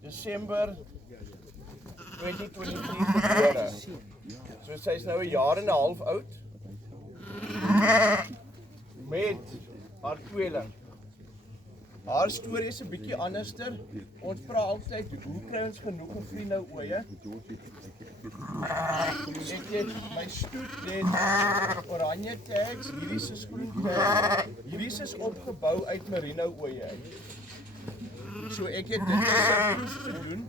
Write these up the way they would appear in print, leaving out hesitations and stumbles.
Desember 2023 gebore. So sy is nou 'n jaar en 'n half oud. Met haar tweeling. Haar storie is 'n bietjie anderster. Ons vra altyd, hoe kry ons genoeg van vriende ooie? Ek het my stoet het oranje tags, hierdie is 'n groen tag. Hierdie is opgebou uit merino ooie uit. So ek het dit gesien gedoen.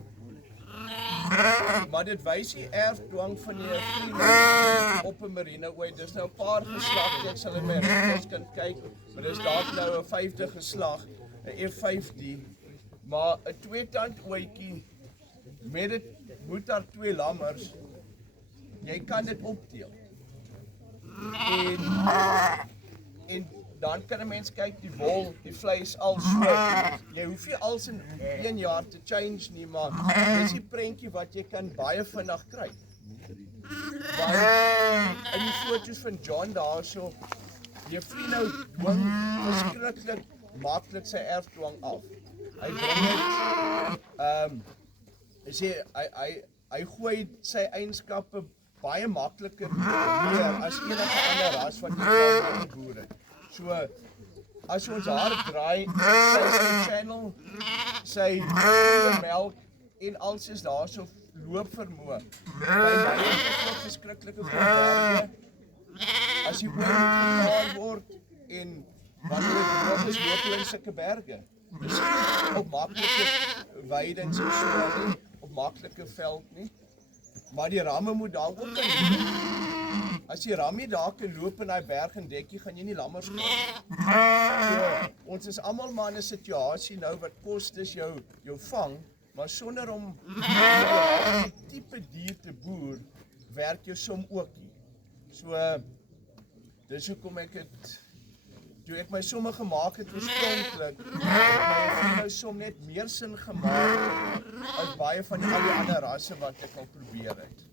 Maar dit wys die erfdwang van die vriende op 'n merino ooi. Dis nou 'n paar geslagte, ek sal in my rekords kan kyk, maar dis dalk nou 'n 5de geslag, 'n F5D. Maar 'n tweetand ooitjie met dit moet daar 2 lammers. Jy kan dit opteel. En dan kan 'n mens kyk die wol, die vleis al so. Jy hoef nie als in 1 jaar te change nie, maar dis die prentjie wat jy kan baie vinnig kry. Want in die foto's van John daarso, juffrou nou dwing verskriklik maklik sy erfdwang af. Hy bring dit hy gooi sy eienskappe baie makliker neer as enige ander ras wat jy kan boere. So, as ons haar draai, sy channel, sy melk en alles is daar so loop vermoë. By my is dit verskriklike berge. As jy oor gevaar word en wanneer dit droog is, loop jy in sulke berge. Dis nie op maklike weidens en so nie, op maklike veld nie. Maar die ramme moet daar ook kan loop. As die ramme daar kan loop in daai berg en dekkie, gaan jy nie lammers kry. So, ons is almal maar in 'n situasie nou wat kostes jou vang, maar sonder om die tipe dier te boer, werk jou som ook nie. So, dis hoekom ek het, toe ek my somme gemaak het oorspronklik, het my nou som net meer sin gemaak as baie van die al die ander rasse wat ek al probeer het.